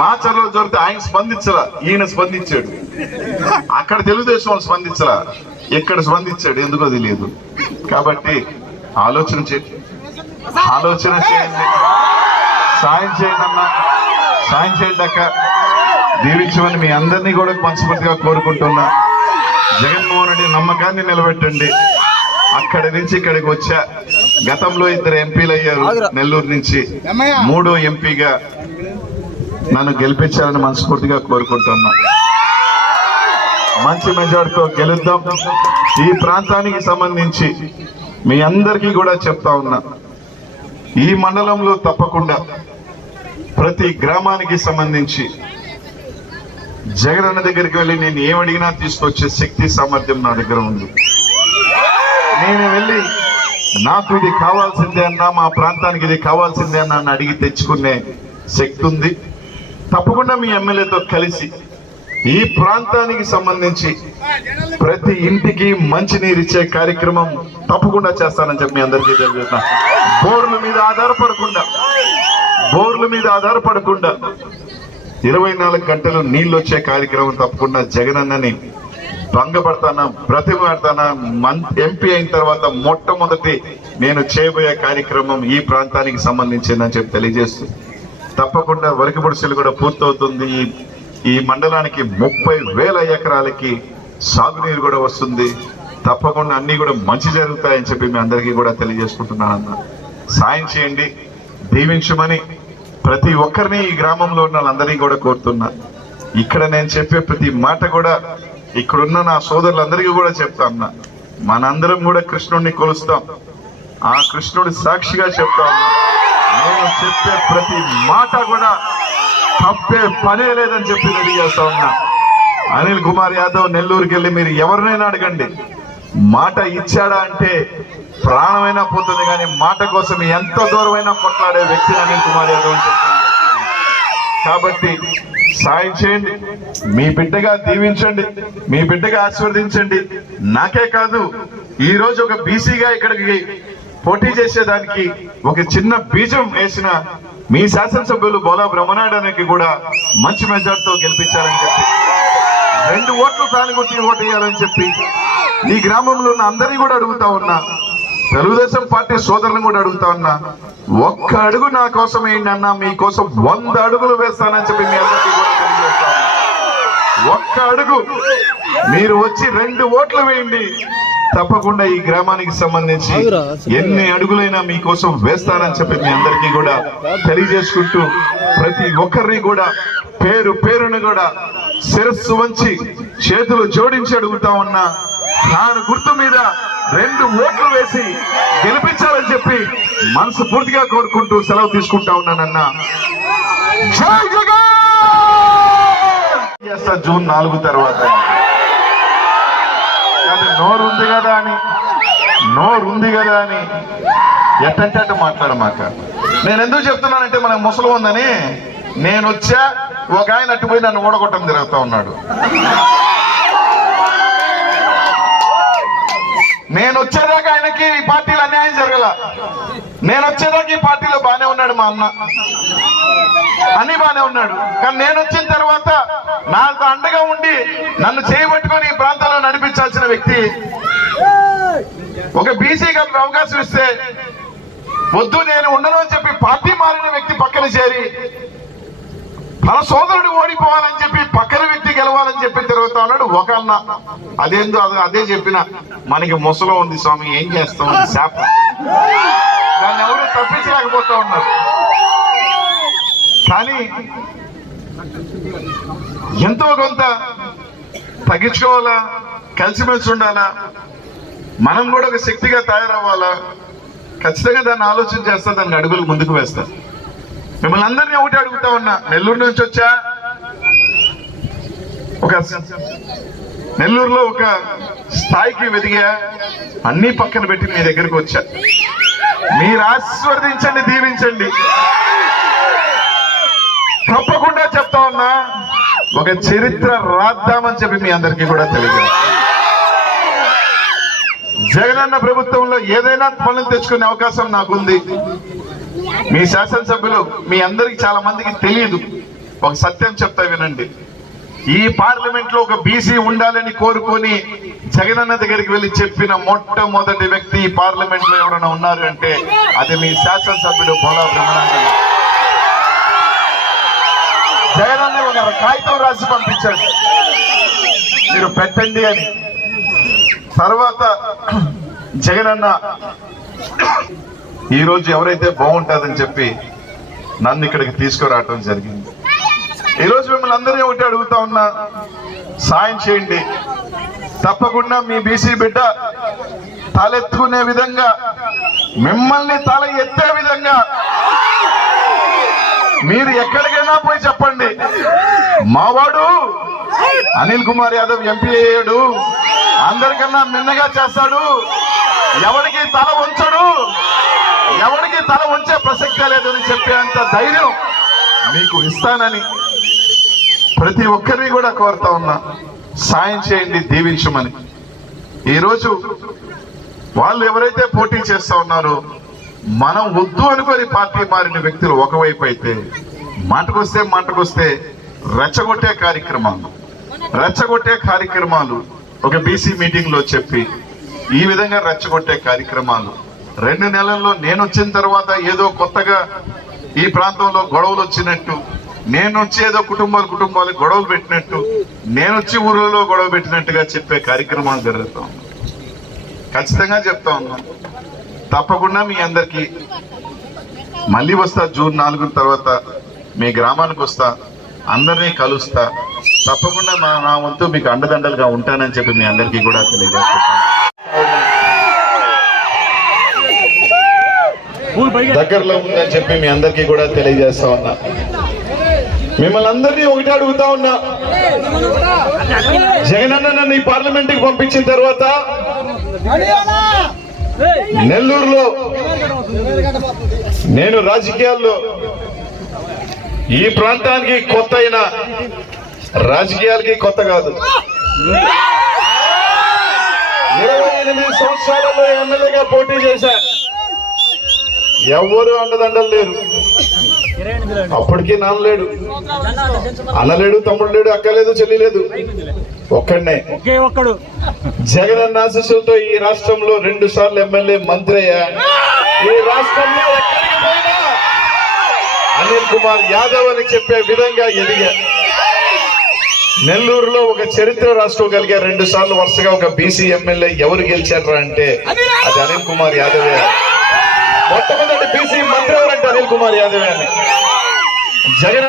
మాచర్లో జరిగితే ఆయన స్పందించరా ఈయన స్పందించాడు. అక్కడ తెలుగుదేశం వాళ్ళు స్పందించరా ఇక్కడ స్పందించాడు ఎందుకో తెలియదు. కాబట్టి ఆలోచన చేయండి ఆలోచన చేయండి. సాయం చేయండి అన్న సాయం చేయండి అక్క. దీవించమని మీ అందరినీ కూడా మనస్ఫూర్తిగా కోరుకుంటున్నా. జగన్మోహన్ రెడ్డి నమ్మకాన్ని నిలబెట్టండి. అక్కడి నుంచి ఇక్కడికి వచ్చా. గతంలో ఇద్దరు ఎంపీలు అయ్యారు నెల్లూరు నుంచి. మూడో ఎంపీగా నన్ను గెలిపించాలని మనస్ఫూర్తిగా కోరుకుంటున్నా. మంచి మెజార్టీతో గెలుద్దాం. ఈ ప్రాంతానికి సంబంధించి మీ అందరికీ కూడా చెప్తా ఉన్నా. ఈ మండలంలో తప్పకుండా ప్రతి గ్రామానికి సంబంధించి జగనన్న దగ్గరికి వెళ్ళి నేను ఏమడిగినా తీసుకొచ్చే శక్తి సామర్థ్యం నా దగ్గర ఉంది. నేను వెళ్ళి నాకు ఇది కావాల్సిందే అన్నా మా ప్రాంతానికి ఇది కావాల్సిందే అన్నా అని అడిగి తెచ్చుకునే శక్తి ఉంది. తప్పకుండా మీ ఎమ్మెల్యేతో కలిసి ఈ ప్రాంతానికి సంబంధించి ప్రతి ఇంటికి మంచినీరు ఇచ్చే కార్యక్రమం తప్పకుండా చేస్తానని చెప్పి మీ అందరికీ తెలియజేస్తున్నా. బోర్ల మీద ఆధారపడకుండా బోర్ల మీద ఆధారపడకుండా ఇరవై నాలుగు గంటలు నీళ్ళు వచ్చే కార్యక్రమం తప్పకుండా జగనన్నని భంగపడతానా బ్రతిమాడతానా మన్ ఎంపీ అయిన తర్వాత మొట్టమొదటి నేను చేయబోయే కార్యక్రమం ఈ ప్రాంతానికి సంబంధించిందని చెప్పి తెలియజేస్తూ తప్పకుండా వరికి పొడిసెలు కూడా పూర్తవుతుంది. ఈ- మండలానికి ముప్పై వేల ఎకరాలకి సాగునీరు కూడా వస్తుంది. తప్పకుండా అన్నీ కూడా మంచి జరుగుతాయని చెప్పి మీ అందరికీ కూడా తెలియజేసుకుంటున్నానన్న. సాయం చేయండి. దీవించమని ప్రతి ఒక్కరిని ఈ గ్రామంలో ఉన్న వాళ్ళందరినీ కూడా కోరుతున్నా. ఇక్కడ నేను చెప్పే ప్రతి మాట కూడా ఇక్కడున్న నా సోదరులందరికీ కూడా చెప్తా ఉన్నా మనందరం కూడా కృష్ణుడిని కొలుస్తాం. ఆ కృష్ణుడి సాక్షిగా చెప్తా ఉన్నా నేను చెప్పే ప్రతి మాట కూడా తప్పే పనే లేదని చెప్పి తెలియజేస్తా ఉన్నా. అనిల్ కుమార్ యాదవ్ నెల్లూరుకి వెళ్ళి మీరు ఎవరినైనా అడగండి. మాట ఇచ్చాడా అంటే ప్రాణమైనా పోతుంది కానీ మాట కోసం ఎంత దూరమైనా కొట్లాడే వ్యక్తి అనిల్ కుమార్ యాదవ్ అని కాబట్టి సాయం చేయండి. మీ బిడ్డగా దీవించండి. మీ బిడ్డగా ఆశీర్వదించండి. నాకే కాదు ఈ రోజు ఒక బీసీగా ఇక్కడికి పోటీ చేసేదానికి ఒక చిన్న బీజం వేసిన మీ శాసనసభ్యులు బోలా బ్రహ్మనాయుడానికి కూడా మంచి మెజార్టీతో గెలిపించాలని చెప్పి రెండు ఓట్లు తానుగుర్తి ఓటు వేయాలని చెప్పి ఈ గ్రామంలో ఉన్న అందరినీ కూడా అడుగుతా ఉన్నా తెలుగుదేశం పార్టీ సోదరులను కూడా అడుగుతా ఉన్నా ఒక్క అడుగు నా కోసం ఏంటి అన్నా మీకోసం వంద అడుగులు వేస్తానని చెప్పి మీ అందరికీ కూడా తెలియజేస్తా ఒక్క అడుగు మీరు వచ్చి రెండు ఓట్లు వేయండి. తప్పకుండా ఈ గ్రామానికి సంబంధించి ఎన్ని అడుగులైనా మీకోసం వేస్తానని చెప్పి మీ అందరికీ కూడా తెలియజేసుకుంటూ ప్రతి ఒక్కరిని కూడా పేరు పేరును కూడా శిరస్సు వంచి చేతులు జోడించి అడుగుతా ఉన్నా నాను గుర్తు మీద రెండు ఓట్లు వేసి గెలిపించాలని చెప్పి మనసు పూర్తిగా కోరుకుంటూ సెలవు తీసుకుంటా ఉన్నానన్నా జై జగన్ చేస్తా జూన్ నాలుగు తర్వాత కానీ నోరు ఉంది కదా అని. నోరు ఉంది కదా అని. ఎట్టంటే అంటే మాట్లాడమాక. నేను ఎందుకు చెప్తున్నానంటే మనకు ముసలి ఉందని. నేను వచ్చా ఒక ఆయన అట్టుపోయి నన్ను ఓడగొట్టం తిరుగుతా ఉన్నాడు. నేను వచ్చేదాకా ఆయనకి ఈ పార్టీలో అన్యాయం జరగల. నేను వచ్చేదాకా ఈ పార్టీలో ఉన్నాడు మా అన్న. అన్ని బానే ఉన్నాడు. కానీ నేను వచ్చిన తర్వాత నాకు అండగా ఉండి నన్ను చేయబట్టుకొని ఈ ప్రాంతంలో నడిపించాల్సిన వ్యక్తి. ఒక బీసీగా అవకాశం ఇస్తే వద్దు నేను ఉండను అని చెప్పి పార్టీ మారిన వ్యక్తి పక్కన చేరి తన సోదరుడు ఓడిపోవాలని చెప్పి పక్కన వ్యక్తి గెలవాలని చెప్పి తిరుగుతా ఉన్నాడు ఒక అన్న. అదేందో అది అదే చెప్పిన మనకి ముసలో ఉంది స్వామి ఏం చేస్తాం? శాపం. దాన్ని ఎవరు తప్పించలేకపోతూ ఉన్నారు. కానీ ఎంతో కొంత తగ్గించుకోవాలా? కలిసిమెలిసి ఉండాలా? మనం కూడా ఒక శక్తిగా తయారవ్వాలా? ఖచ్చితంగా దాన్ని ఆలోచన చేస్తా దాన్ని అడుగులు ముందుకు వేస్తా. మిమ్మల్ని అందరినీ ఒకటి అడుగుతా ఉన్నా నెల్లూరు నుంచి వచ్చా? ఒక నెల్లూరులో ఒక స్థాయికి వెదిగా అన్ని పక్కన పెట్టి మీ దగ్గరికి వచ్చా? మీరు ఆశీర్వదించండి దీవించండి. తప్పకుండా చెప్తా ఉన్నా ఒక చరిత్ర రాద్దామని చెప్పి మీ అందరికీ కూడా తెలియదు జగనన్న ప్రభుత్వంలో ఏదైనా పనులు తెచ్చుకునే అవకాశం నాకుంది. మీ శాసనసభ్యులు మీ అందరికి చాలా మందికి తెలియదు. ఒక సత్యం చెప్తా వినండి. ఈ పార్లమెంట్లో ఒక బీసీ ఉండాలని కోరుకొని జగనన్న దగ్గరికి వెళ్ళి చెప్పిన మొట్టమొదటి వ్యక్తి ఈ పార్లమెంట్లో ఎవరైనా ఉన్నారు అంటే అది మీ శాసనసభ్యుడు బోలా బ్రహ్మానంద. జగనన్న ఒక కాగితం రాసి పంపించాడు. మీరు పెట్టండి అని. తర్వాత జగనన్న ఈ రోజు ఎవరైతే బాగుంటుందని చెప్పి నన్ను ఇక్కడికి తీసుకురావటం జరిగింది. ఈరోజు మిమ్మల్ని అందరినీ ఒకటి అడుగుతా ఉన్నా సాయం చేయండి. తప్పకుండా మీ బీసీ బిడ్డ తలెత్తుకునే విధంగా మిమ్మల్ని తల ఎత్తే విధంగా మీరు ఎక్కడికైనా పోయి చెప్పండి. మావాడు అనిల్ కుమార్ యాదవ్ ఎంపీ అయ్యాడు. అందరికన్నా మిన్నగా చేస్తాడు. ఎవరికి తల ఉంచడు ఎవరికి తల ఉంచే ప్రసక్తే లేదని చెప్పేంత ధైర్యం మీకు ఇస్తానని ప్రతి ఒక్కరిని కూడా కోరుతా ఉన్నా సాయం చేయండి దీవించమని. ఈరోజు వాళ్ళు ఎవరైతే పోటీ చేస్తా ఉన్నారో మనం వద్దు అనుకొని పార్టీ మారిన వ్యక్తులు ఒకవైపు అయితే మాటకొస్తే మాటకొస్తే రెచ్చగొట్టే కార్యక్రమాలు. రెచ్చగొట్టే కార్యక్రమాలు ఒక బీసీ మీటింగ్లో చెప్పి ఈ విధంగా రెచ్చగొట్టే కార్యక్రమాలు. రెండు నెలల్లో నేను వచ్చిన తర్వాత ఏదో కొత్తగా ఈ ప్రాంతంలో గొడవలు వచ్చినట్టు నేను వచ్చి ఏదో కుటుంబాలు కుటుంబాలు గొడవలు పెట్టినట్టు నేను వచ్చి ఊర్లలో గొడవ పెట్టినట్టుగా చెప్పే కార్యక్రమాలు జరుగుతా ఉన్నాయి. ఖచ్చితంగా చెప్తా ఉన్నాం. తప్పకుండా మీ అందరికి మళ్ళీ వస్తా జూన్ నాలుగు తర్వాత మీ గ్రామానికి వస్తా అందరినీ కలుస్తా. తప్పకుండా మా నా వంతు మీకు అండదండలుగా ఉంటానని చెప్పి మీ అందరికీ కూడా తెలియజేస్తాను దగ్గరలో ఉందని చెప్పి మీ అందరికీ కూడా తెలియజేస్తా ఉన్నా. మిమ్మల్ని అందరినీ ఒకటి అడుగుతా ఉన్నా. జగనన్న నన్ను ఈ పార్లమెంట్కి పంపించిన తర్వాత నెల్లూరులో నేను రాజకీయాల్లో ఈ ప్రాంతానికి కొత్త అయిన రాజకీయాలకి కొత్త కాదు. ఇరవై ఎనిమిది సంవత్సరాలలో ఎమ్మెల్యేగా పోటీ చేశా. ఎవ్వరు అండదండలు లేరు. అప్పటికి నాన్న లేడు. అన్న లేడు తమ్ముడు లేడు అక్క లేదు చెల్లి లేదు. ఒక్కడనే. ఒకే ఒక్కడు. జగనన్న ఆశీస్సులతో ఈ రాష్ట్రంలో రెండు సార్లు ఎమ్మెల్యే మంత్రి అయ్యా. ఈ రాష్ట్రంలో అనిల్ కుమార్ యాదవ్ అని చెప్పే విధంగా ఎదిగా. నెల్లూరులో ఒక చరిత్ర రాసుకోగలిగా రెండు సార్లు వరుసగా ఒక బీసీ ఎమ్మెల్యే ఎవరు గెలిచారా అంటే అది అనిల్ కుమార్ యాదవే. మొట్టమొదటి బీసీ మంత్రి ఎవరంటే అనిల్ కుమార్ యాదవ్ అని జగన్